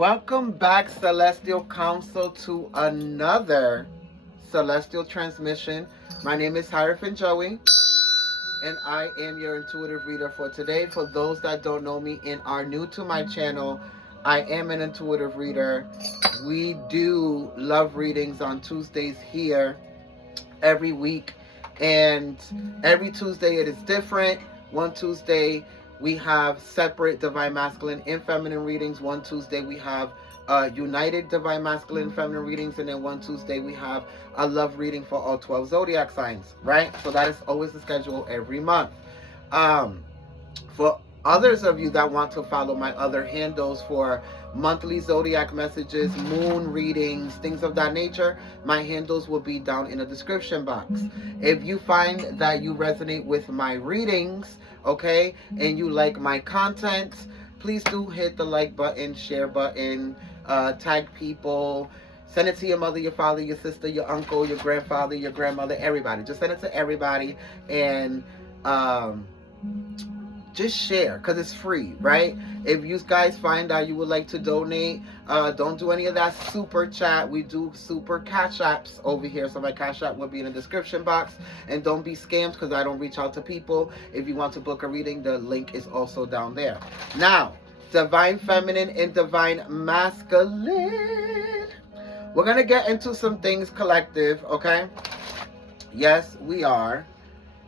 Welcome back, Celestial Council, to another Celestial transmission. My name is Hierophant Joey, and I am your intuitive reader for today. For those that don't know me and are new to my channel, I am an intuitive reader. We do love readings on Tuesdays here every week, and every Tuesday it is different. One Tuesday we have separate divine masculine and feminine readings. One Tuesday we have united divine masculine and feminine readings, and then one Tuesday we have a love reading for all 12 zodiac signs, right? So that is always the schedule every month. For others of you that want to follow my other handles for monthly zodiac messages, moon readings, things of that nature, my handles will be down in the description box. If you find that you resonate with my readings, okay, and you like my content, please do hit the like button, share button, tag people, send it to your mother, your father, your sister, your uncle, your grandfather, your grandmother, everybody. Just send it to everybody, and just share, because it's free, right? If you guys find that you would like to donate, don't do any of that super chat. We do super cash apps over here, so my cash app will be in the description box. And don't be scammed, because I don't reach out to people. If you want to book a reading, the link is also down there. Now, divine feminine and divine masculine, we're gonna get into some things collective, okay? Yes, we are.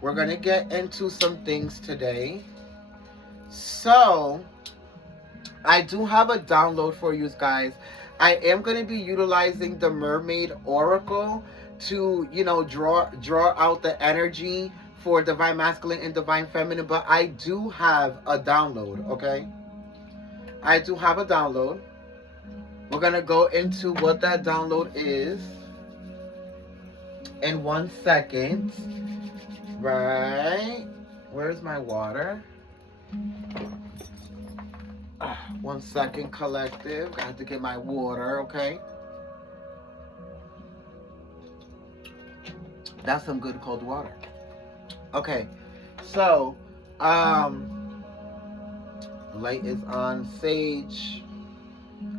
We're gonna get into some things today. So, I do have a download for you guys. I am going to be utilizing the Mermaid Oracle to, you know, draw out the energy for divine masculine and divine feminine. But I do have a download, okay? I do have a download. We're going to go into what that download is in 1 second. Right? Where's my water? 1 second, collective. I have to get my water, okay? That's some good cold water. Okay, so light is on, sage.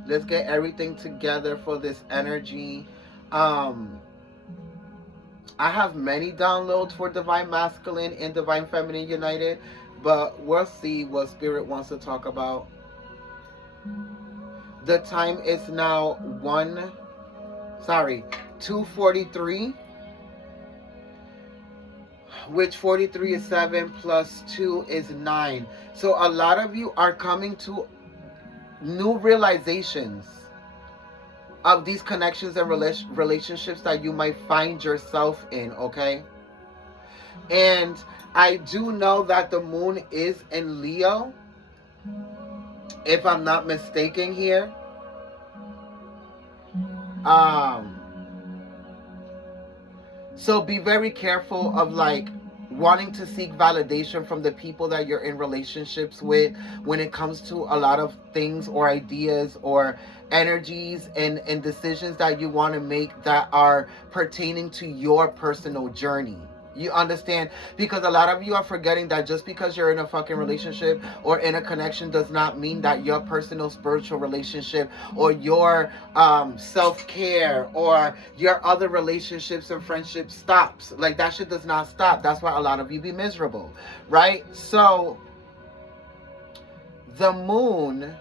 Let's get everything together for this energy. I have many downloads for divine masculine and divine feminine united, but we'll see what spirit wants to talk about. The time is now 2:43, which 43 is 7 plus 2 is 9. So a lot of you are coming to new realizations of these connections and relationships that you might find yourself in, okay? And I do know that the moon is in Leo, if I'm not mistaken here. So be very careful of like wanting to seek validation from the people that you're in relationships with when it comes to a lot of things or ideas or energies and decisions that you want to make that are pertaining to your personal journey. You understand? Because a lot of you are forgetting that just because you're in a fucking relationship or in a connection does not mean that your personal spiritual relationship or your self-care or your other relationships and friendships stops. Like, that shit does not stop. That's why a lot of you be miserable, right? So the moon,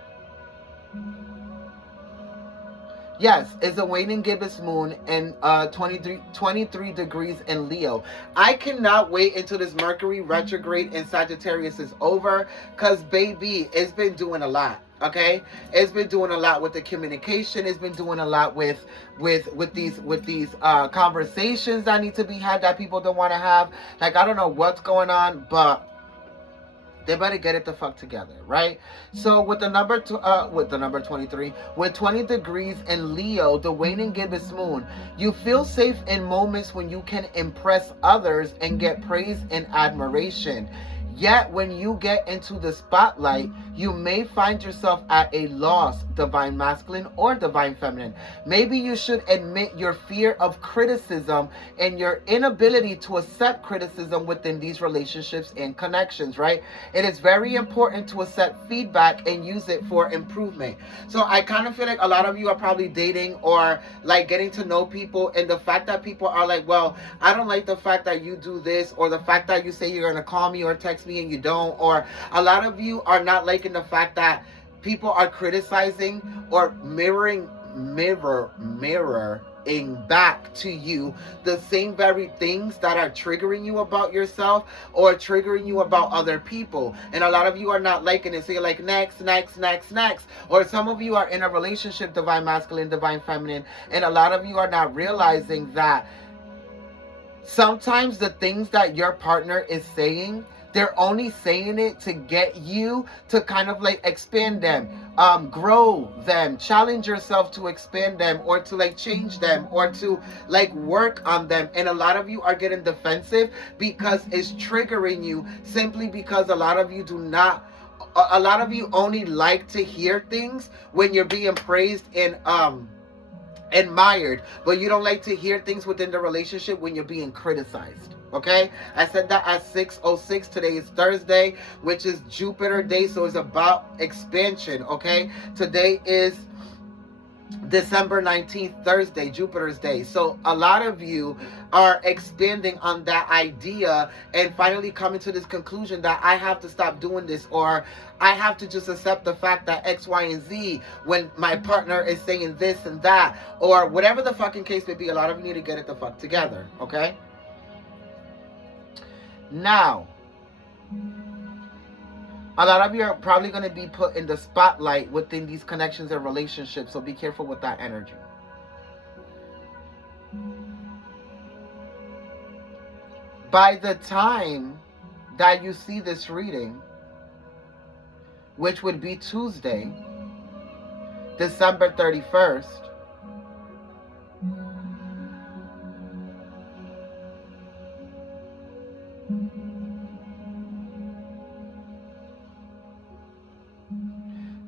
yes, is a waning gibbous moon and 23 degrees in Leo. I cannot wait until this Mercury retrograde in Sagittarius is over, because baby, it's been doing a lot. Okay, it's been doing a lot with the communication. It's been doing a lot with these conversations that need to be had that people don't want to have. Like, I don't know what's going on, but they better get it the fuck together, right? So with the number 23, with 20 degrees in Leo, the waning gibbous moon, you feel safe in moments when you can impress others and get praise and admiration. Yet when you get into the spotlight, You may find yourself at a loss, divine masculine or divine feminine. Maybe you should admit your fear of criticism and your inability to accept criticism within these relationships and connections, right? It is very important to accept feedback and use it for improvement. So I kind of feel like a lot of you are probably dating or like getting to know people, and the fact that people are like, well, I don't like the fact that you do this, or the fact that you say you're going to call me or text me and you don't, or a lot of you are not liking the fact that people are criticizing or mirroring back to you the same very things that are triggering you about yourself or triggering you about other people. And a lot of you are not liking it. So you're like, next. Or some of you are in a relationship, divine masculine, divine feminine, and a lot of you are not realizing that sometimes the things that your partner is saying, they're only saying it to get you to kind of like expand them, grow them, challenge yourself to expand them, or to like change them, or to like work on them. And a lot of you are getting defensive because it's triggering you, simply because a lot of you only like to hear things when you're being praised and admired, but you don't like to hear things within the relationship when you're being criticized. Okay, I said that at 6:06. Today is Thursday, which is Jupiter day, so it's about expansion. Okay, today is December 19th, Thursday, Jupiter's day. So a lot of you are expanding on that idea and finally coming to this conclusion that I have to stop doing this, or I have to just accept the fact that X, Y, and Z when my partner is saying this and that, or whatever the fucking case may be. A lot of you need to get it the fuck together, okay? Now, a lot of you are probably going to be put in the spotlight within these connections and relationships, so be careful with that energy. By the time that you see this reading, which would be Tuesday, December 31st,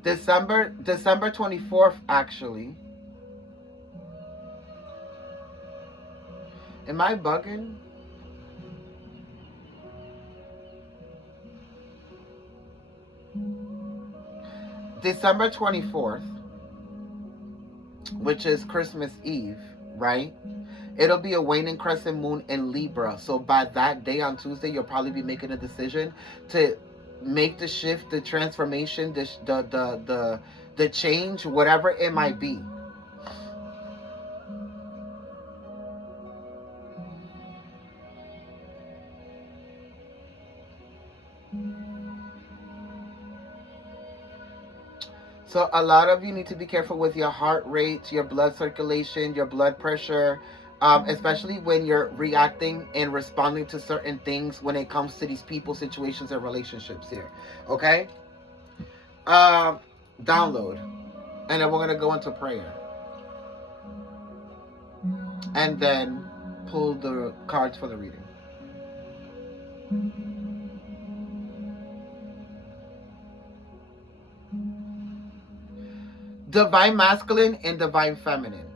December 24th, actually. Am I bugging? December 24th, which is Christmas Eve, right? It'll be a waning crescent moon in Libra. So by that day on Tuesday, you'll probably be making a decision to make the shift, the transformation, the change, whatever it might be. So a lot of you need to be careful with your heart rate, your blood circulation, your blood pressure, especially when you're reacting and responding to certain things when it comes to these people, situations, and relationships here. Okay? Download. And then we're going to go into prayer. And then pull the cards for the reading. Divine masculine and divine feminine.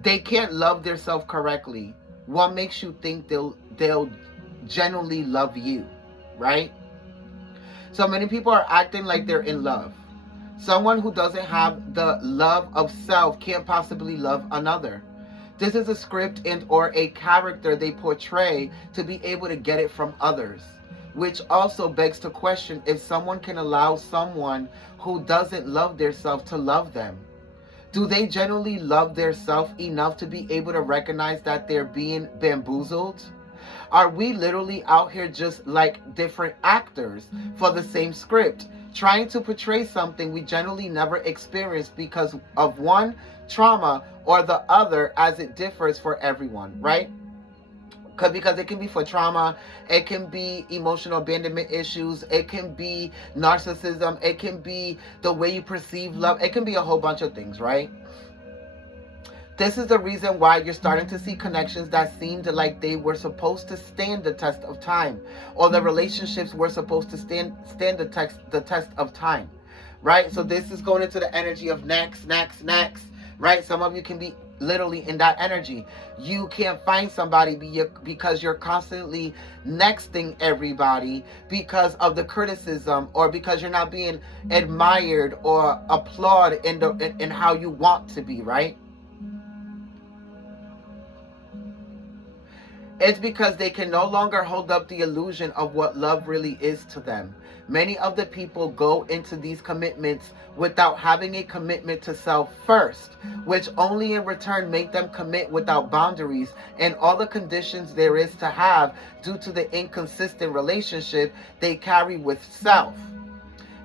They can't love themselves correctly. What makes you think they'll genuinely love you, right? So many people are acting like they're in love. Someone who doesn't have the love of self can't possibly love another. This is a script and or a character they portray to be able to get it from others, which also begs to question if someone can allow someone who doesn't love their self to love them. Do they genuinely love their self enough to be able to recognize that they're being bamboozled? Are we literally out here just like different actors for the same script, trying to portray something we generally never experienced because of one, trauma, or the other, as it differs for everyone, right? Because it can be for trauma, it can be emotional abandonment issues, it can be narcissism, it can be the way you perceive love, it can be a whole bunch of things, right? This is the reason why you're starting to see connections that seemed like they were supposed to stand the test of time, or the relationships were supposed to stand the test of time, right? So this is going into the energy of next, right? Some of you can be literally in that energy. You can't find somebody because you're constantly nexting everybody because of the criticism, or because you're not being admired or applauded in how you want to be, right? It's because they can no longer hold up the illusion of what love really is to them. Many of the people go into these commitments without having a commitment to self first, which only in return make them commit without boundaries and all the conditions there is to have due to the inconsistent relationship they carry with self.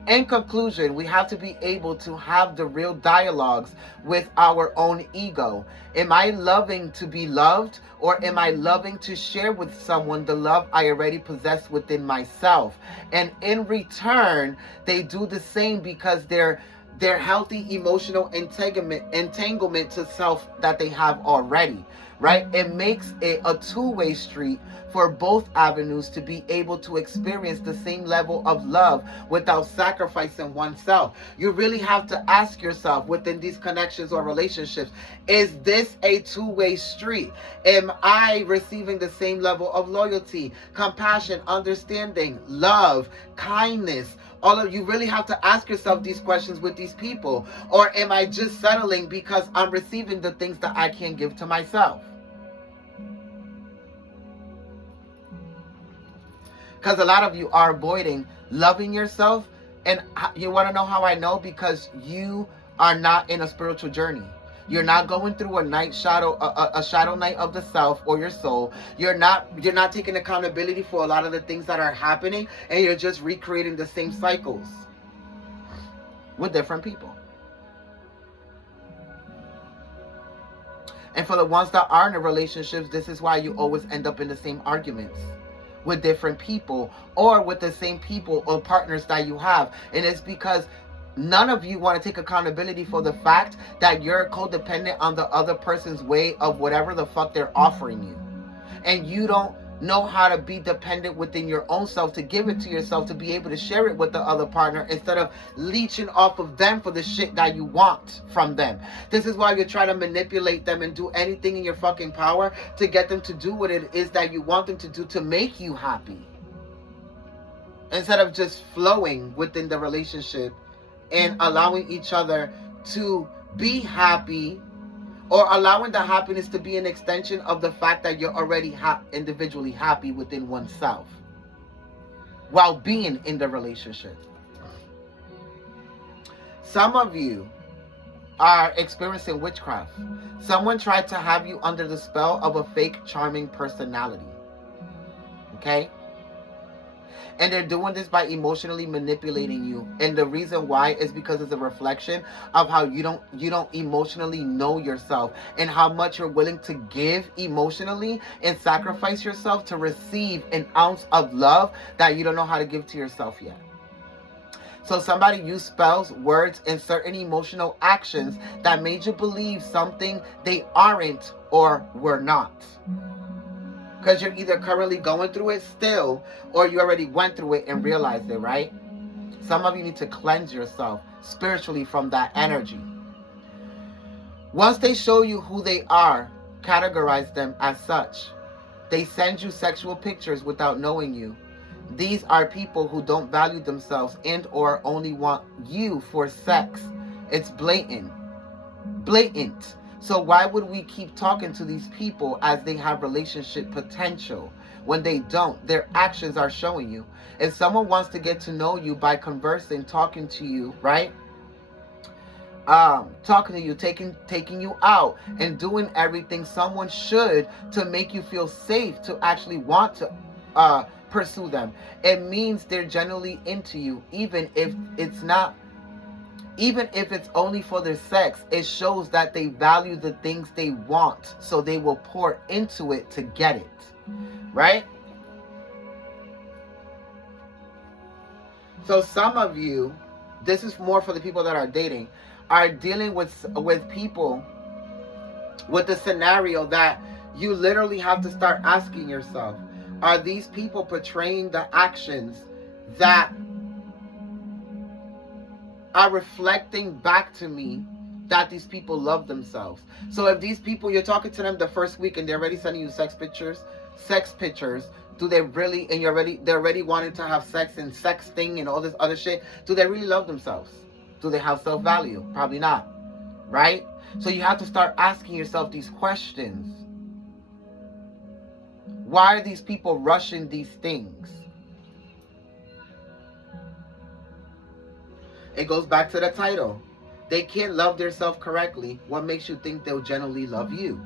In conclusion, we have to be able to have the real dialogues with our own ego. Am I loving to be loved, or am I loving to share with someone the love I already possess within myself? And in return, they do the same because their healthy emotional entanglement to self that they have already, right? It makes it a two-way street for both avenues to be able to experience the same level of love without sacrificing oneself. You really have to ask yourself within these connections or relationships, is this a two-way street? Am I receiving the same level of loyalty, compassion, understanding, love, kindness? All of you really have to ask yourself these questions with these people. Or am I just settling because I'm receiving the things that I can't give to myself? Because a lot of you are avoiding loving yourself. And you want to know how I know? Because you are not in a spiritual journey. You're not going through a shadow night of the self or your soul. You're not taking accountability for a lot of the things that are happening, and you're just recreating the same cycles with different people. And for the ones that are in relationships, this is why you always end up in the same arguments with different people, or with the same people or partners that you have. And it's because none of you want to take accountability for the fact that you're codependent on the other person's way of whatever the fuck they're offering you. And you don't know how to be dependent within your own self to give it to yourself, to be able to share it with the other partner instead of leeching off of them for the shit that you want from them. This is why you're trying to manipulate them and do anything in your fucking power to get them to do what it is that you want them to do to make you happy, instead of just flowing within the relationship and allowing each other to be happy, or allowing the happiness to be an extension of the fact that you're already individually happy within oneself while being in the relationship. Some of you are experiencing witchcraft. Someone tried to have you under the spell of a fake charming personality. Okay? And they're doing this by emotionally manipulating you. And the reason why is because it's a reflection of how you don't emotionally know yourself, and how much you're willing to give emotionally and sacrifice yourself to receive an ounce of love that you don't know how to give to yourself yet. So somebody used spells, words, and certain emotional actions that made you believe something they aren't or were not. Because you're either currently going through it still, or you already went through it and realized it, right? Some of you need to cleanse yourself spiritually from that energy. Once they show you who they are, categorize them as such. They send you sexual pictures without knowing you. These are people who don't value themselves and or only want you for sex. It's blatant. Blatant. So why would we keep talking to these people as they have relationship potential when they don't? Their actions are showing you. If someone wants to get to know you by conversing, talking to you, right? Talking to you, taking you out, and doing everything someone should to make you feel safe to actually want to pursue them. It means they're genuinely into you, even if it's only for their sex. It shows that they value the things they want, so they will pour into it to get it, right? So some of you, this is more for the people that are dating, are dealing with people with the scenario that you literally have to start asking yourself, are these people portraying the actions that are reflecting back to me that these people love themselves? So if these people, you're talking to them the first week and they're already sending you sex pictures, do they really, and they're already wanting to have sex and sexting and all this other shit, do they really love themselves? Do they have self-value? Probably not, right? So you have to start asking yourself these questions. Why are these people rushing these things? It goes back to the title. They can't love themselves correctly. What makes you think they'll genuinely love you?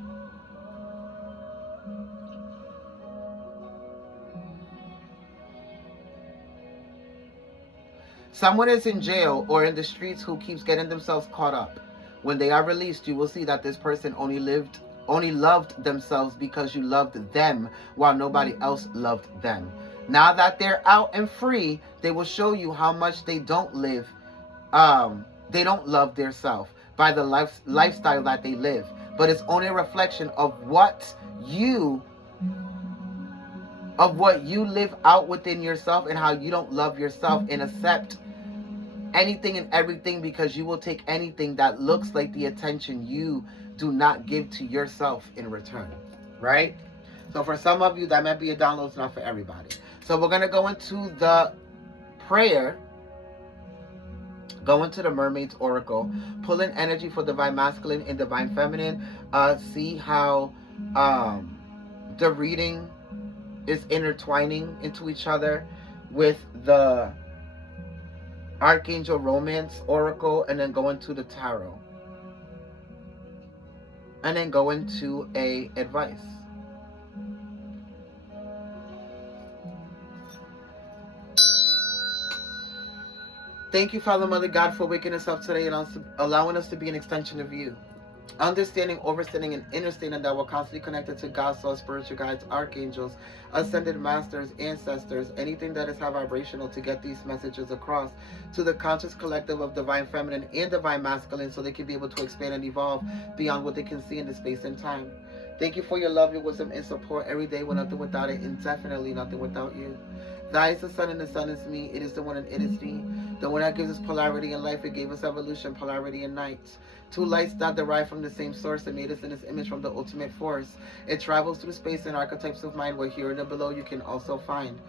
Someone is in jail or in the streets who keeps getting themselves caught up. When they are released, you will see that this person only loved themselves because you loved them while nobody else loved them. Now that they're out and free, they will show you how much they don't love their self by the lifestyle that they live. But it's only a reflection of what you live out within yourself, and how you don't love yourself and accept anything and everything, because you will take anything that looks like the attention you do not give to yourself in return, right? So for some of you, that might be a download. It's not for everybody. So we're going to go into the prayer, go into the Mermaid's Oracle, pull in energy for Divine Masculine and Divine Feminine, see how the reading is intertwining into each other with the Archangel Romance Oracle, and then go into the Tarot, and then go into a advice. Thank you, Father, Mother, God, for waking us up today and allowing us to be an extension of you. Understanding, overstanding, and understanding that we're constantly connected to God's soul, spiritual guides, archangels, ascended masters, ancestors, anything that is high vibrational, to get these messages across to the conscious collective of Divine Feminine and Divine Masculine, so they can be able to expand and evolve beyond what they can see in the space and time. Thank you for your love, your wisdom, and support every day. We're nothing without it, and definitely nothing without you. Thy is the sun, and the sun is me. It is the one, and it is thee. The one that gives us polarity in life, it gave us evolution, polarity in night. Two lights that derive from the same source and made us in its image from the ultimate force. It travels through space and archetypes of mind, where here and below you can also find.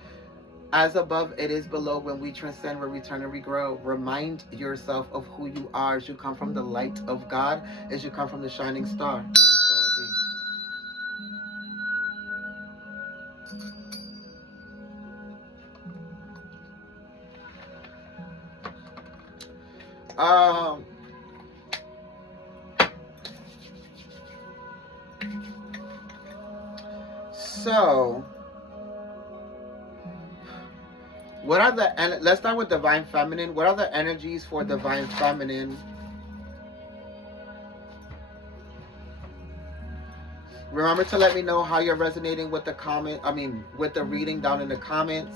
As above, it is below. When we transcend, we return and we grow. Remind yourself of who you are as you come from the light of God, as you come from the shining star. So it be. So, what are the, and let's start with Divine Feminine. What are the energies for Divine Feminine? Remember to let me know how you're resonating with the with the reading down in the comments.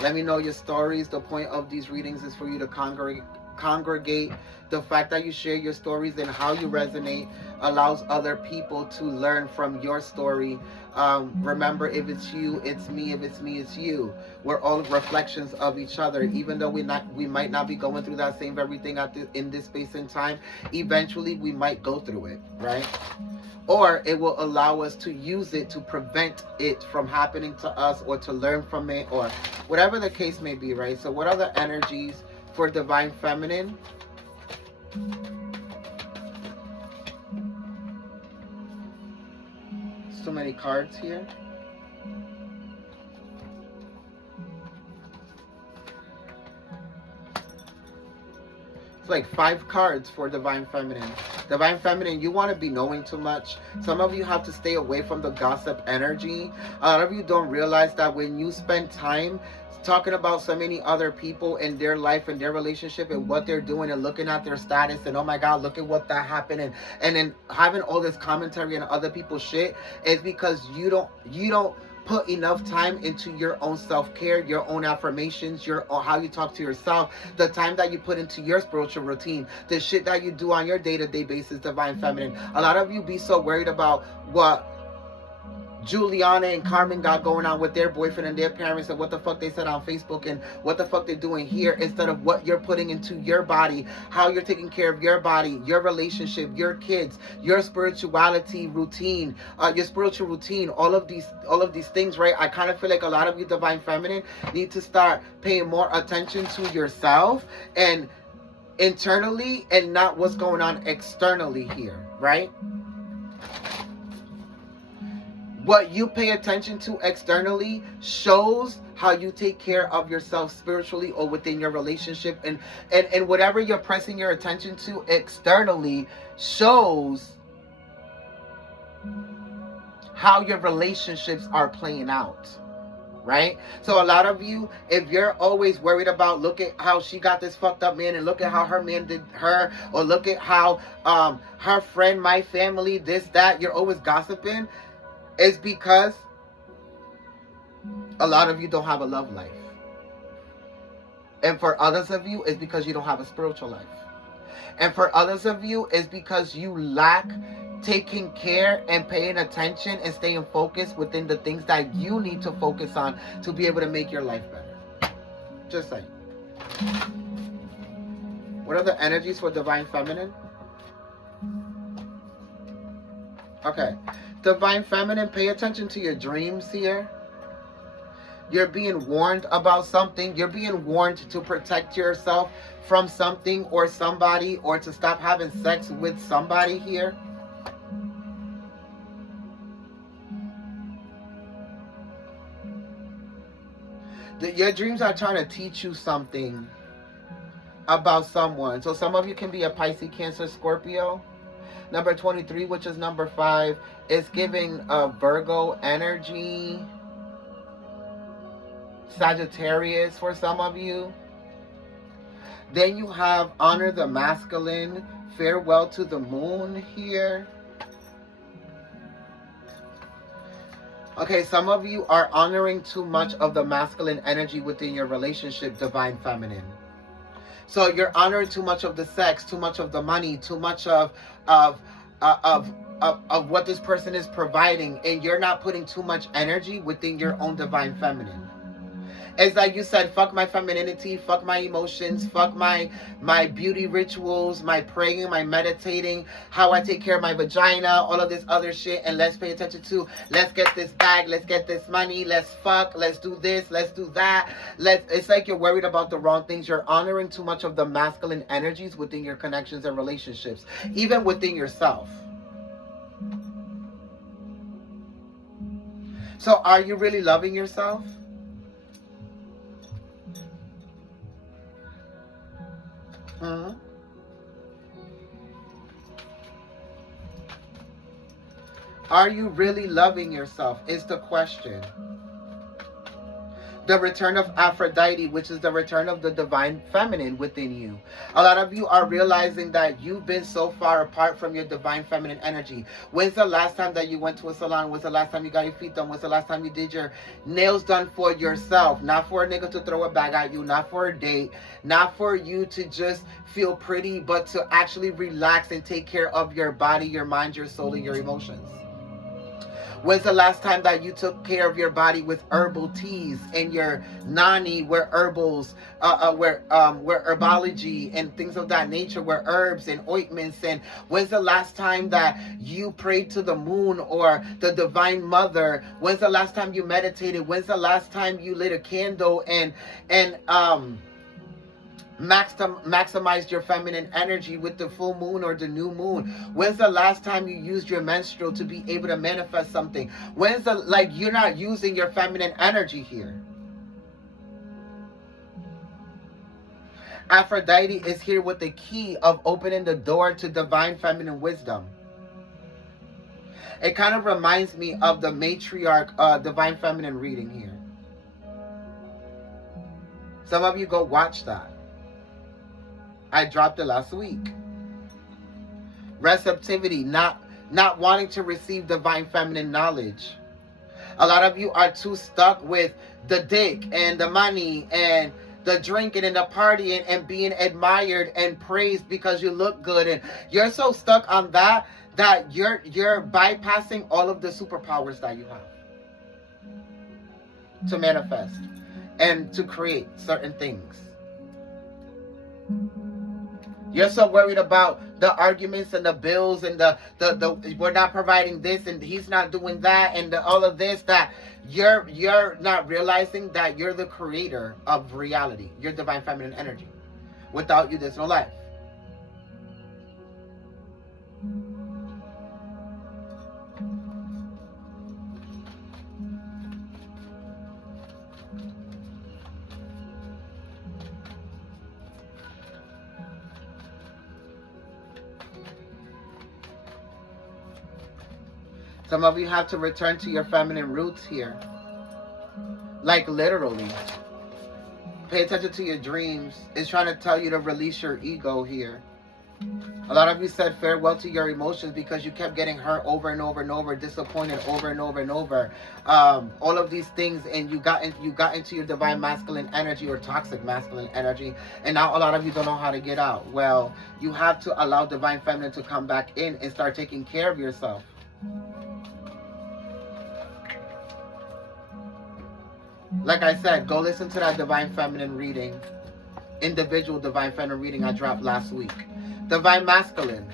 Let me know your stories. The point of these readings is for you to congregate. The fact that you share your stories and how you resonate allows other people to learn from your story. Remember, if it's you, it's me. If it's me, it's you. We're all reflections of each other. Even though we might not be going through that same very thing in this space and time, eventually we might go through it, right? Or it will allow us to use it to prevent it from happening to us, or to learn from it, or whatever the case may be, right? So what are the energies for Divine Feminine? So many cards here. It's like 5 cards for Divine Feminine. Divine Feminine, you want to be knowing too much. Some of you have to stay away from the gossip energy. A lot of you don't realize that when you spend time talking about so many other people and their life and their relationship and what they're doing, and looking at their status and, oh my God, look at what that happened, and then having all this commentary on other people's shit, is because you don't put enough time into your own self-care, your own affirmations, your how you talk to yourself, the time that you put into your spiritual routine, the shit that you do on your day-to-day basis, Divine Feminine. A lot of you be so worried about what Juliana and Carmen got going on with their boyfriend and their parents and what the fuck they said on Facebook and what the fuck they're doing here, instead of what you're putting into your body, how you're taking care of your body, your relationship, your kids, your spirituality routine, your spiritual routine, all of these things, right? I kind of feel like a lot of you Divine Feminine need to start paying more attention to yourself and internally and not what's going on externally here, right? What you pay attention to externally shows how you take care of yourself spiritually or within your relationship, and whatever you're pressing your attention to externally shows how your relationships are playing out, right? So a lot of you, if you're always worried about, look at how she got this fucked up man and look at how her man did her, or look at how her friend, my family, this, that, you're always gossiping, is because a lot of you don't have a love life. And for others of you, it's because you don't have a spiritual life. And for others of you, it's because you lack taking care and paying attention and staying focused within the things that you need to focus on to be able to make your life better. Just saying. What are the energies for Divine Feminine? Okay. Divine Feminine, pay attention to your dreams here. You're being warned about something. You're being warned to protect yourself from something or somebody, or to stop having sex with somebody here. Your dreams are trying to teach you something about someone. So some of you can be a Pisces, Cancer, Scorpio. Number 23, which is number 5, is giving a Virgo energy. Sagittarius for some of you. Then you have honor the masculine, farewell to the moon here. Okay, some of you are honoring too much of the masculine energy within your relationship, Divine Feminine. So you're honoring too much of the sex, too much of the money, too much of what this person is providing, and you're not putting too much energy within your own Divine Feminine. It's like you said, fuck my femininity, fuck my emotions, fuck my beauty rituals, my praying, my meditating, how I take care of my vagina, all of this other shit, and let's pay attention to, let's get this bag, let's get this money, let's fuck, let's do this, let's do that. It's like you're worried about the wrong things. You're honoring too much of the masculine energies within your connections and relationships, even within yourself. So are you really loving yourself? Are you really loving yourself is the question. The return of Aphrodite, which is the return of the Divine Feminine within you. A lot of you are realizing that you've been so far apart from your Divine Feminine energy. When's the last time that you went to a salon? When's the last time you got your feet done? When's the last time you did your nails done for yourself? Not for a nigga to throw a bag at you, not for a date, not for you to just feel pretty, but to actually relax and take care of your body, your mind, your soul, and your emotions. When's the last time that you took care of your body with herbal teas and your nani, where herbals, where herbology and things of that nature, where herbs and ointments? And when's the last time that you prayed to the moon or the Divine Mother? When's the last time you meditated? When's the last time you lit a candle and maximized your feminine energy with the full moon or the new moon? When's the last time you used your menstrual to be able to manifest something? When's the, like, you're not using your feminine energy here. Aphrodite is here with the key of opening the door to Divine Feminine wisdom. It kind of reminds me of the matriarch Divine Feminine reading here. Some of you go watch that. I dropped it last week. Receptivity, not wanting to receive Divine Feminine knowledge. A lot of you are too stuck with the dick and the money and the drinking and the partying and being admired and praised because you look good, and you're so stuck on that you're bypassing all of the superpowers that you have to manifest and to create certain things. You're so worried about the arguments and the bills and the we're not providing this and he's not doing that and all of this, that you're not realizing that you're the creator of reality. You're divine feminine energy. Without you, there's no life. Some of you have to return to your feminine roots here. Like literally. Pay attention to your dreams. It's trying to tell you to release your ego here. A lot of you said farewell to your emotions because you kept getting hurt over and over and over, disappointed over and over and over. All of these things, and you got into your divine masculine energy or toxic masculine energy, and now a lot of you don't know how to get out. Well, you have to allow divine feminine to come back in and start taking care of yourself. Like I said, go listen to that divine feminine reading, individual divine feminine reading I dropped last week. Divine masculine.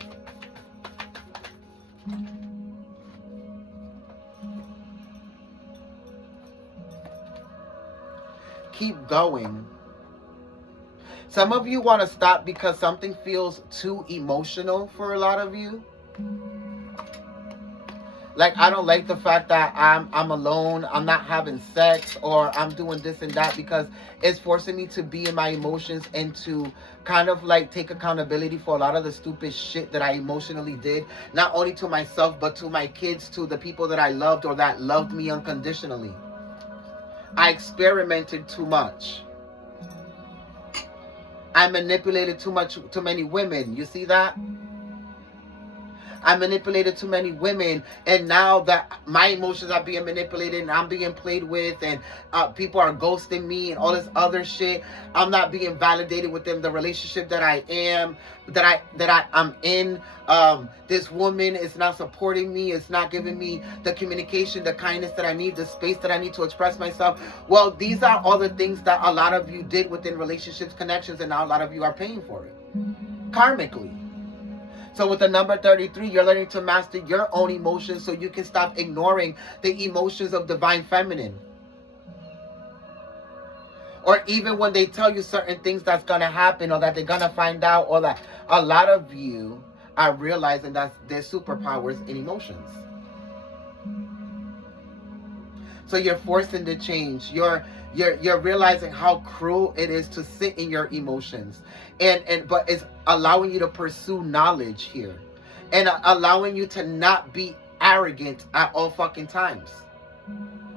Keep going. Some of you want to stop because something feels too emotional for a lot of you. Like, I don't like the fact that I'm alone, I'm not having sex, or I'm doing this and that, because it's forcing me to be in my emotions and to kind of like take accountability for a lot of the stupid shit that I emotionally did, not only to myself, but to my kids, to the people that I loved or that loved me unconditionally. I experimented too much. I manipulated too many women. You see that? I manipulated too many women, and now that my emotions are being manipulated and I'm being played with, and people are ghosting me and all this other shit, I'm not being validated within the relationship that I'm in. This woman is not supporting me. It's not giving me the communication, the kindness that I need, the space that I need to express myself. Well, these are all the things that a lot of you did within relationships, connections, and now a lot of you are paying for it karmically. So with the number 33, you're learning to master your own emotions so you can stop ignoring the emotions of divine feminine. Or even when they tell you certain things that's going to happen, or that they're going to find out, or that a lot of you are realizing that there's superpowers in emotions. So you're forcing the change. You're realizing how cruel it is to sit in your emotions. But it's allowing you to pursue knowledge here. And allowing you to not be arrogant at all fucking times.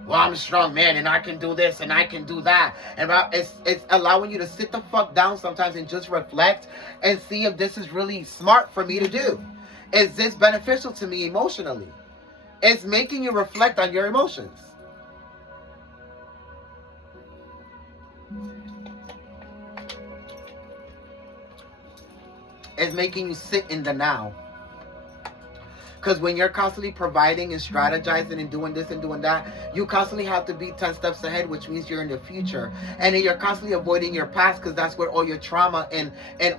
Well, I'm a strong man and I can do this and I can do that. And it's allowing you to sit the fuck down sometimes and just reflect and see if this is really smart for me to do. Is this beneficial to me emotionally? It's making you reflect on your emotions. It's making you sit in the now. Because when you're constantly providing and strategizing and doing this and doing that, you constantly have to be 10 steps ahead, which means you're in the future. And then you're constantly avoiding your past because that's where all your trauma and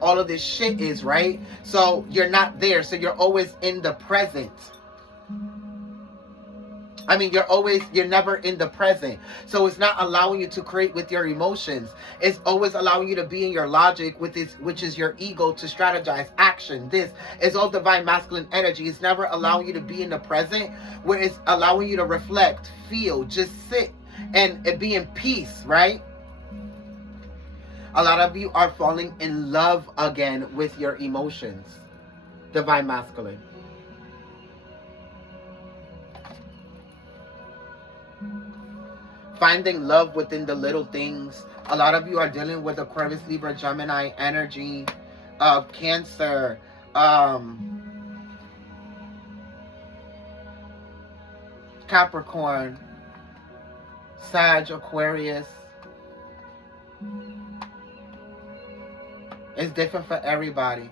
all of this shit is, right? So you're not there. So you're always in the present. I mean, you're never in the present. So it's not allowing you to create with your emotions. It's always allowing you to be in your logic, which is your ego, to strategize, action. This is all divine masculine energy. It's never allowing you to be in the present, where it's allowing you to reflect, feel, just sit and be in peace, right? A lot of you are falling in love again with your emotions. Divine masculine. Finding love within the little things. A lot of you are dealing with Aquarius, Libra, Gemini energy, Cancer, Capricorn. Sag, Aquarius. It's different for everybody.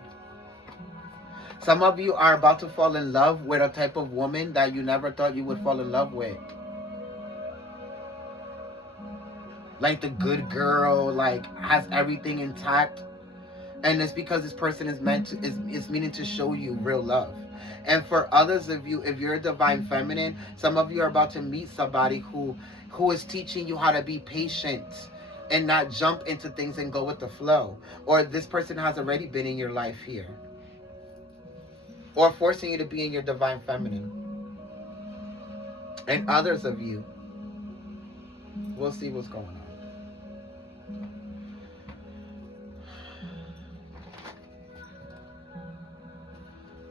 Some of you are about to fall in love with a type of woman that you never thought you would fall in love with. Like the good girl, like has everything intact. And it's because this person is meant to, is meaning to show you real love. And for others of you, if you're a divine feminine, some of you are about to meet somebody who is teaching you how to be patient and not jump into things and go with the flow. Or this person has already been in your life here. Or forcing you to be in your divine feminine. And others of you, we'll see what's going on.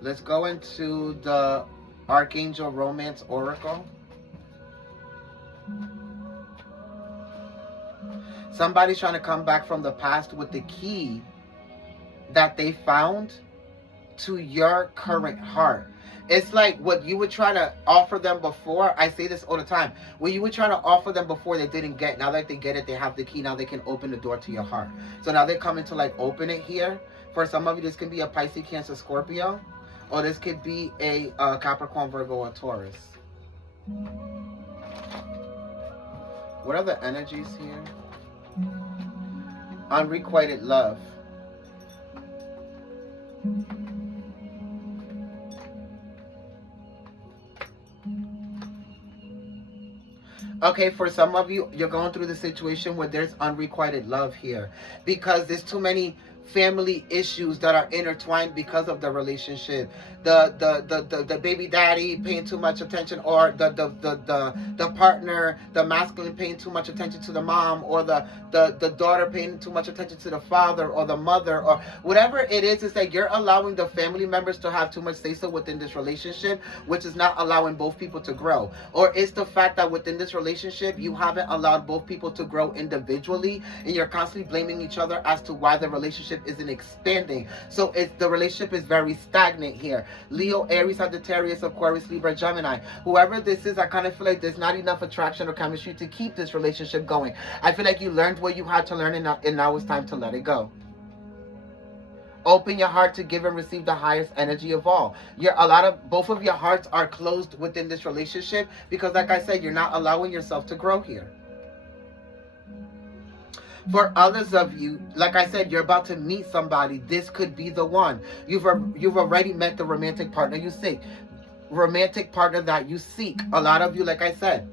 Let's go into the Archangel Romance Oracle. Somebody's trying to come back from the past with the key that they found to your current heart. It's like what you would try to offer them before. I say this all the time. What you would try to offer them before they didn't get. Now that they get it, they have the key. Now they can open the door to your heart. So now they're coming to like open it here. For some of you, this can be a Pisces, Cancer, Scorpio. Or this could be a Capricorn, Virgo, or Taurus. What are the energies here? Unrequited love. Okay, for some of you, you're going through the situation where there's unrequited love here. Because there's too many family issues that are intertwined because of the relationship. The baby daddy paying too much attention, or the partner, the masculine paying too much attention to the mom, or the daughter paying too much attention to the father or the mother, or whatever it is that you're allowing the family members to have too much say-so within this relationship, which is not allowing both people to grow. Or it's the fact that within this relationship, you haven't allowed both people to grow individually, and you're constantly blaming each other as to why the relationship isn't expanding. So the relationship is very stagnant here. Leo, Aries, Sagittarius, Aquarius, Libra, Gemini. Whoever this is, I kind of feel like there's not enough attraction or chemistry to keep this relationship going. I feel like you learned what you had to learn, and now it's time to let it go. Open your heart to give and receive the highest energy of all. Both of your hearts are closed within this relationship because, like I said, you're not allowing yourself to grow here. For others of you, like I said, you're about to meet somebody. This could be the one. You've already met the romantic partner you seek. Romantic partner that you seek. A lot of you, like I said,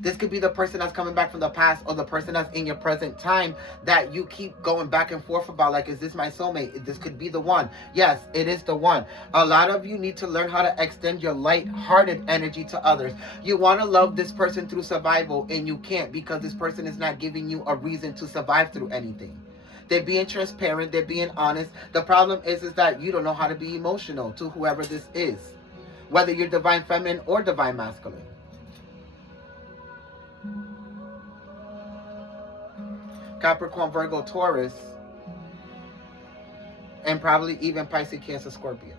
this could be the person that's coming back from the past, or the person that's in your present time that you keep going back and forth about, like, is this my soulmate? This could be the one. Yes, it is the one. A lot of you need to learn how to extend your light-hearted energy to others. You want to love this person through survival, and you can't because this person is not giving you a reason to survive through anything. They're being transparent. They're being honest. The problem is that you don't know how to be emotional to whoever this is, whether you're divine feminine or divine masculine. Capricorn, Virgo, Taurus, and probably even Pisces, Cancer, Scorpio.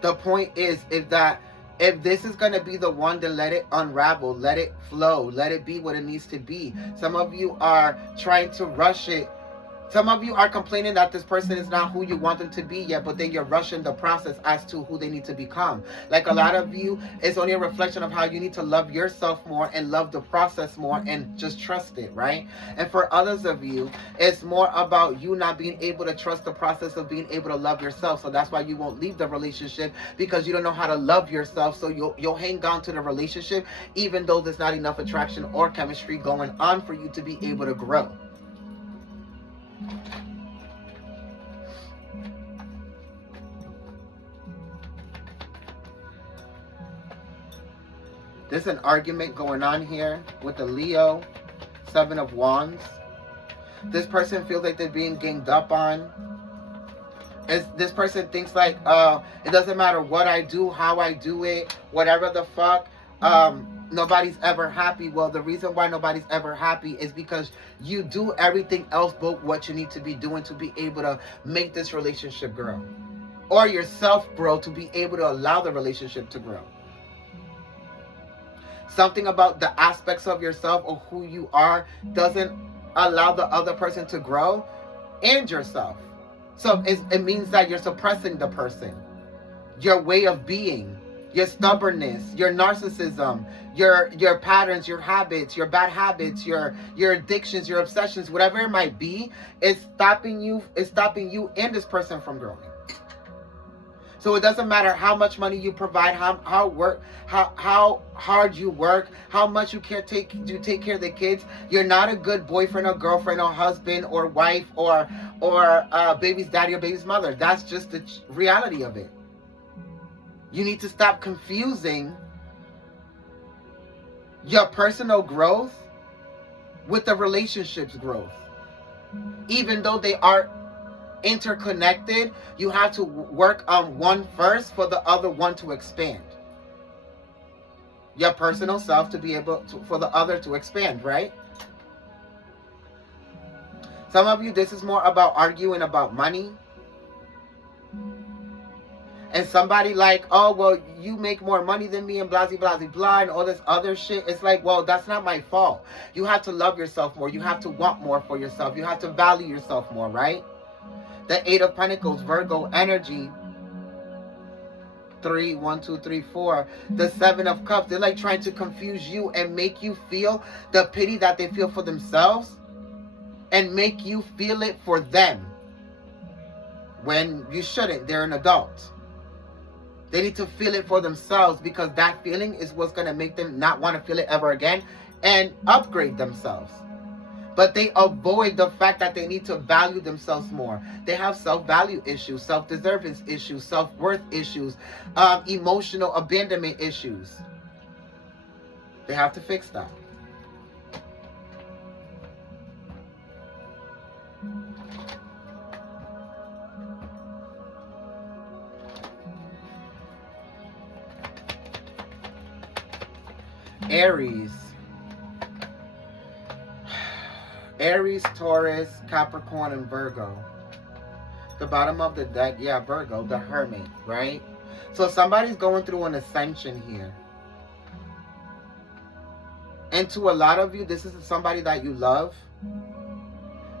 The point is that if this is going to be the one, then let it unravel, let it flow, let it be what it needs to be. Some of you are trying to rush it. Some of you are complaining that this person is not who you want them to be yet, but then you're rushing the process as to who they need to become. Like a lot of you, it's only a reflection of how you need to love yourself more and love the process more and just trust it, right? And for others of you, it's more about you not being able to trust the process of being able to love yourself. So that's why you won't leave the relationship, because you don't know how to love yourself. So you'll hang on to the relationship even though there's not enough attraction or chemistry going on for you to be able to grow. There's an argument going on here with the Leo, 7 of Wands. This person feels like they're being ganged up on. This person thinks like, it doesn't matter what I do, how I do it, whatever the fuck. nobody's ever happy. Well, the reason why nobody's ever happy is because you do everything else but what you need to be doing to be able to make this relationship grow, or yourself grow, to be able to allow the relationship to grow. Something about the aspects of yourself or who you are doesn't allow the other person to grow, and yourself. So it means that you're suppressing the person, your way of being, your stubbornness, your narcissism, your patterns, your habits, your bad habits, your addictions, your obsessions, whatever it might be, is stopping you and this person from growing. So it doesn't matter how much money you provide, how hard you work, how much you take care of the kids. You're not a good boyfriend or girlfriend or husband or wife or baby's daddy or baby's mother. That's just the reality of it. You need to stop confusing your personal growth with the relationship's growth. Even though they are interconnected, you have to work on one first for the other one to expand. Your personal self to be able to, for the other to expand, right? Some of you, this is more about arguing about money. And somebody like, oh, well, you make more money than me and blah, blah, blah, blah, and all this other shit. It's like, well, that's not my fault. You have to love yourself more. You have to want more for yourself. You have to value yourself more, right? The Eight of Pentacles, Virgo energy. 3, 1, 2, 3, 4. The Seven of Cups. They're like trying to confuse you and make you feel the pity that they feel for themselves and make you feel it for them when you shouldn't. They're an adult. They need to feel it for themselves, because that feeling is what's going to make them not want to feel it ever again and upgrade themselves. But they avoid the fact that they need to value themselves more. They have self-value issues, self-deservance issues, self-worth issues, emotional abandonment issues. They have to fix that. Aries, Taurus, Capricorn, and Virgo. The bottom of the deck, yeah, Virgo, the Hermit, right? So somebody's going through an ascension here. And to a lot of you, this is somebody that you love.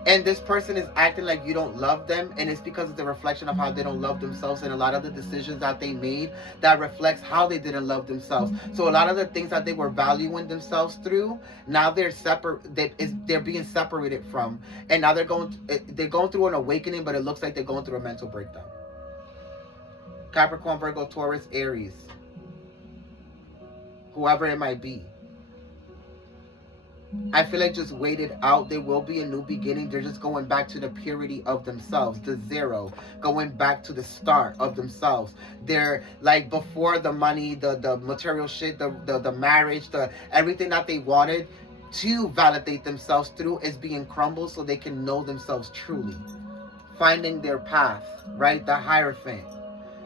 And this person is acting like you don't love them, and it's because it's a reflection of how they don't love themselves, and a lot of the decisions that they made that reflects how they didn't love themselves. So a lot of the things that they were valuing themselves through, now they're they're being separated from, and now they're going through an awakening, but it looks like they're going through a mental breakdown. Capricorn, Virgo, Taurus, Aries, whoever it might be. I feel like just wait it out. There will be a new beginning. They're just going back to the purity of themselves, the zero, going back to the start of themselves. They're like before the money, the material shit, the marriage, everything that they wanted to validate themselves through is being crumbled so they can know themselves truly. Finding their path, right? The Hierophant.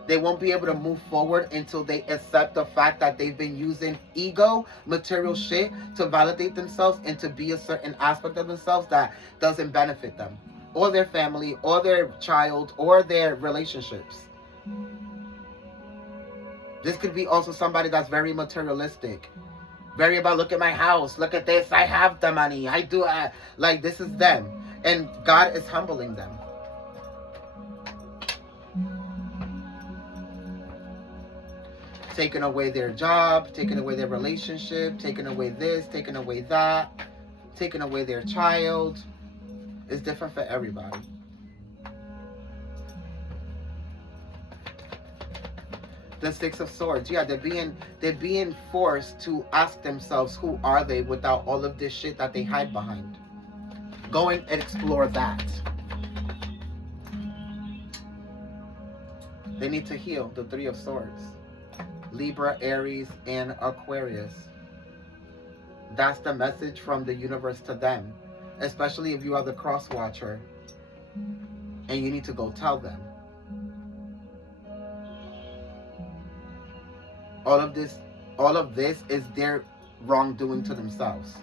They won't be able to move forward until they accept the fact that they've been using ego, material shit, to validate themselves and to be a certain aspect of themselves that doesn't benefit them, or their family, or their child, or their relationships. This could be also somebody that's very materialistic. Very about, look at my house, look at this, I have the money, I do, like this is them. And God is humbling them. Taking away their job, taking away their relationship, taking away this, taking away that, taking away their child. It's different for everybody. The Six of Swords. Yeah, they're being forced to ask themselves, who are they without all of this shit that they hide behind? Go and explore that. They need to heal. The Three of Swords. Libra, Aries, and Aquarius. That's the message from the universe to them. Especially if you are the cross watcher. And you need to go tell them. All of this is their wrongdoing to themselves.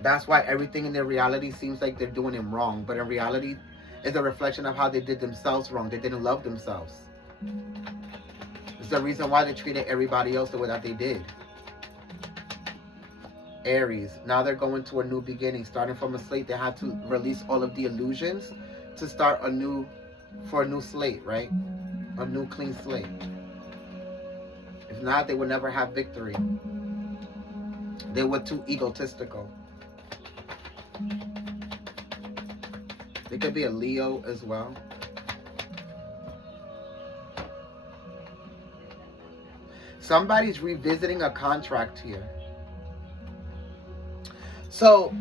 That's why everything in their reality seems like they're doing it wrong. But in reality, it's a reflection of how they did themselves wrong. They didn't love themselves. It's the reason why they treated everybody else the way that they did. Aries, now they're going to a new beginning. Starting from a slate, they had to release all of the illusions to start a new slate, right? A new clean slate. If not, they would never have victory. They were too egotistical. They could be a Leo as well. Somebody's revisiting a contract here. So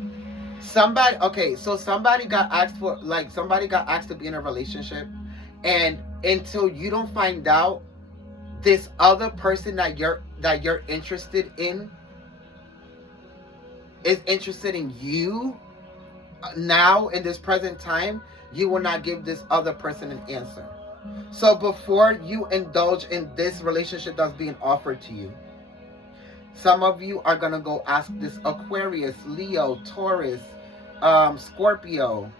somebody got asked to be in a relationship, and until you don't find out this other person that you're interested in is interested in you now in this present time, you will not give this other person an answer. So before you indulge in this relationship that's being offered to you, some of you are going to go ask this Aquarius, Leo, Taurus, Scorpio,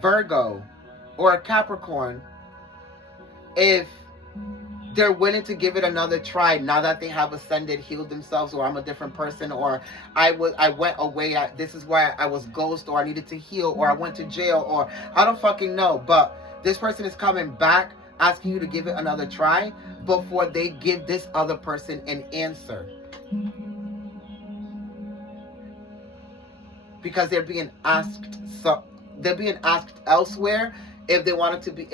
Virgo, or a Capricorn if they're willing to give it another try now that they have ascended, healed themselves, or I'm a different person, or I went away, this is why I was ghost, or I needed to heal, or I went to jail, or I don't fucking know. But this person is coming back asking you to give it another try before they give this other person an answer. Because they're being asked elsewhere if they want to be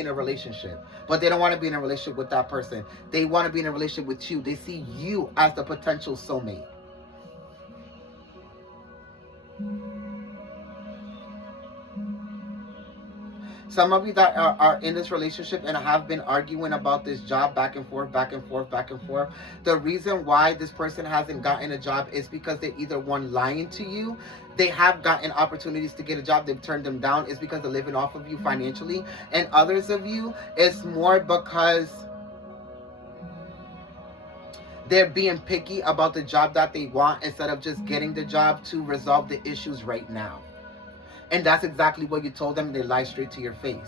in a relationship. But they don't want to be in a relationship with that person. They want to be in a relationship with you. They see you as the potential soulmate. Some of you that are in this relationship and have been arguing about this job back and forth. The reason why this person hasn't gotten a job is because they're either one, lying to you. They have gotten opportunities to get a job. They've turned them down. It's because they're living off of you financially. And others of you, it's more because they're being picky about the job that they want instead of just getting the job to resolve the issues right now. And that's exactly what you told them. They lie straight to your face.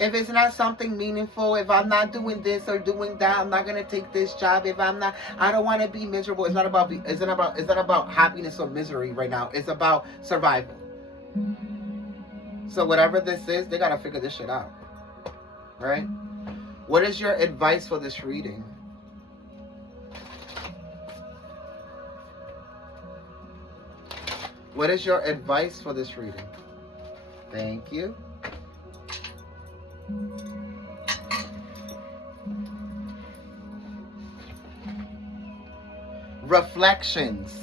If it's not something meaningful, if I'm not doing this or doing that, I'm not gonna take this job. I don't want to be miserable. It's not about happiness or misery right now. It's about survival. So whatever this is, they gotta figure this shit out, right? What is your advice for this reading? What is your advice for this reading? Thank you. Reflections.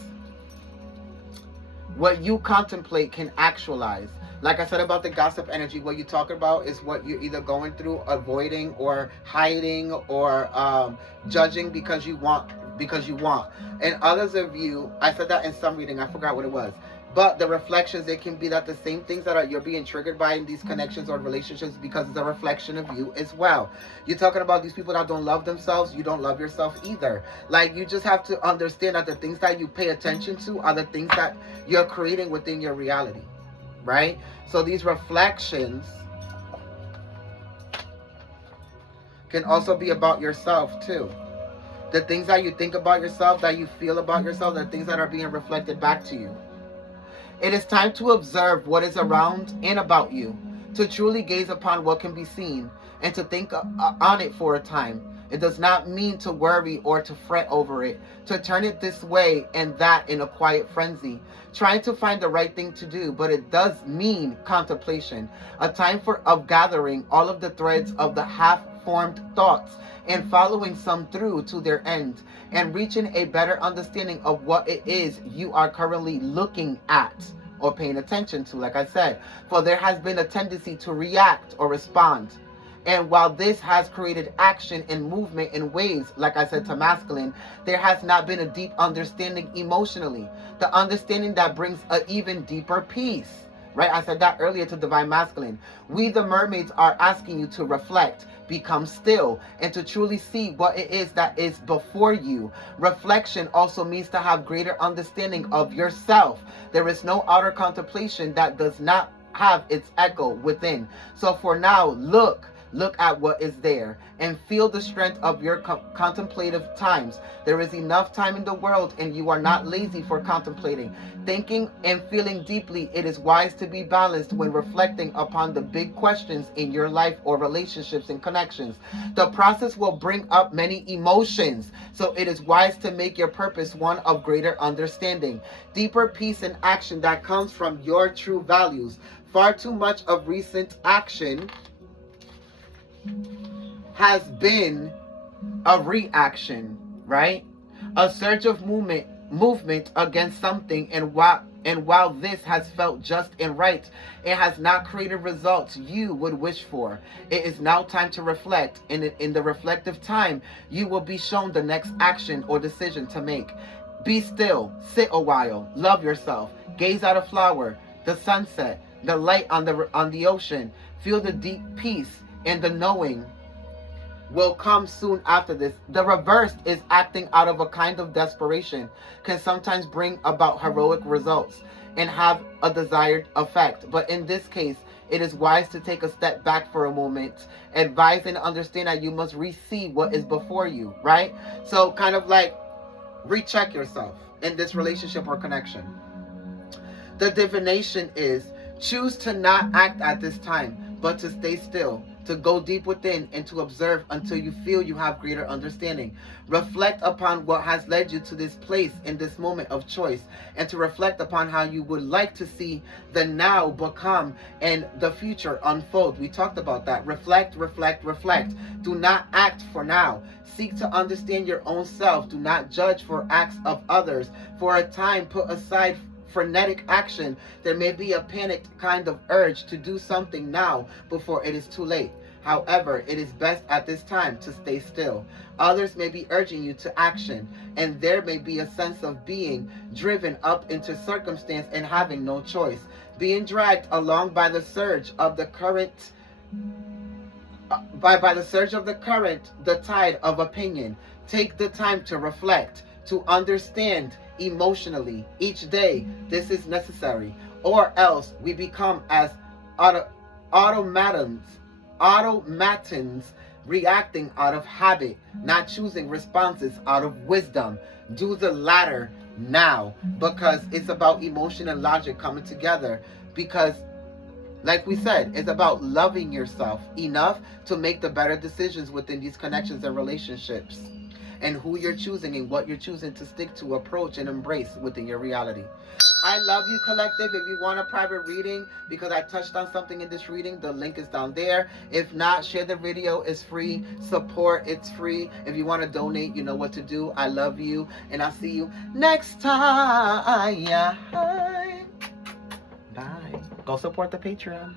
What you contemplate can actualize. Like I said about the gossip energy, what you talk about is what you're either going through, avoiding, or hiding, or judging because you want. And others of you, I said that in some reading, I forgot what it was. But the reflections, it can be that the same things that you're being triggered by in these connections or relationships because it's a reflection of you as well. You're talking about these people that don't love themselves. You don't love yourself either. Like, you just have to understand that the things that you pay attention to are the things that you're creating within your reality. Right? So these reflections can also be about yourself too. The things that you think about yourself, that you feel about yourself, the things that are being reflected back to you. It is time to observe what is around and about you, to truly gaze upon what can be seen, and to think on it for a time. It does not mean to worry or to fret over it, to turn it this way and that in a quiet frenzy, trying to find the right thing to do, but it does mean contemplation, a time of gathering all of the threads of the half-formed thoughts and following some through to their end, and reaching a better understanding of what it is you are currently looking at or paying attention to, like I said. For there has been a tendency to react or respond. And while this has created action and movement in ways, like I said, to masculine, there has not been a deep understanding emotionally. The understanding that brings an even deeper peace, right? I said that earlier to Divine Masculine. We, the mermaids, are asking you to reflect, become still, and to truly see what it is that is before you. Reflection also means to have greater understanding of yourself. There is no outer contemplation that does not have its echo within. So for now, look at what is there and feel the strength of your contemplative times. There is enough time in the world, and you are not lazy for contemplating, thinking, and feeling deeply. It is wise to be balanced when reflecting upon the big questions in your life or relationships and connections. The process will bring up many emotions, so it is wise to make your purpose one of greater understanding, deeper peace, and action that comes from your true values. Far too much of recent action has been a reaction, right? A surge of movement against something, and while this has felt just and right, it has not created results you would wish for. It is now time to reflect, and in the reflective time, you will be shown the next action or decision to make. Be still, sit a while, love yourself, gaze at a flower, the sunset, the light on the ocean, feel the deep peace, and the knowing will come soon after this. The reverse is acting out of a kind of desperation, can sometimes bring about heroic results and have a desired effect. But in this case, it is wise to take a step back for a moment, advise and understand that you must receive what is before you, right? So kind of like recheck yourself in this relationship or connection. The divination is choose to not act at this time, but to stay still, to go deep within, and to observe until you feel you have greater understanding. Reflect upon what has led you to this place in this moment of choice, and to reflect upon how you would like to see the now become and the future unfold. We talked about that. Reflect, reflect, reflect. Do not act for now. Seek to understand your own self. Do not judge for acts of others. For a time, put aside frenetic action. There may be a panicked kind of urge to do something now before it is too late. However, it is best at this time to stay still. Others may be urging you to action, and there may be a sense of being driven up into circumstance and having no choice, being dragged along by the surge of the current, by the surge of the current, the tide of opinion. Take the time to reflect, to understand emotionally each day. This is necessary, or else we become as automatons reacting out of habit, not choosing responses out of wisdom. Do the latter now, because it's about emotion and logic coming together, because like we said, it's about loving yourself enough to make the better decisions within these connections and relationships, and who you're choosing and what you're choosing to stick to, approach, and embrace within your reality. I love you, collective. If you want a private reading, because I touched on something in this reading, the link is down there. If not, share the video. It's free. Support. It's free. If you want to donate, you know what to do. I love you, and I'll see you next time. Bye. Go support the Patreon.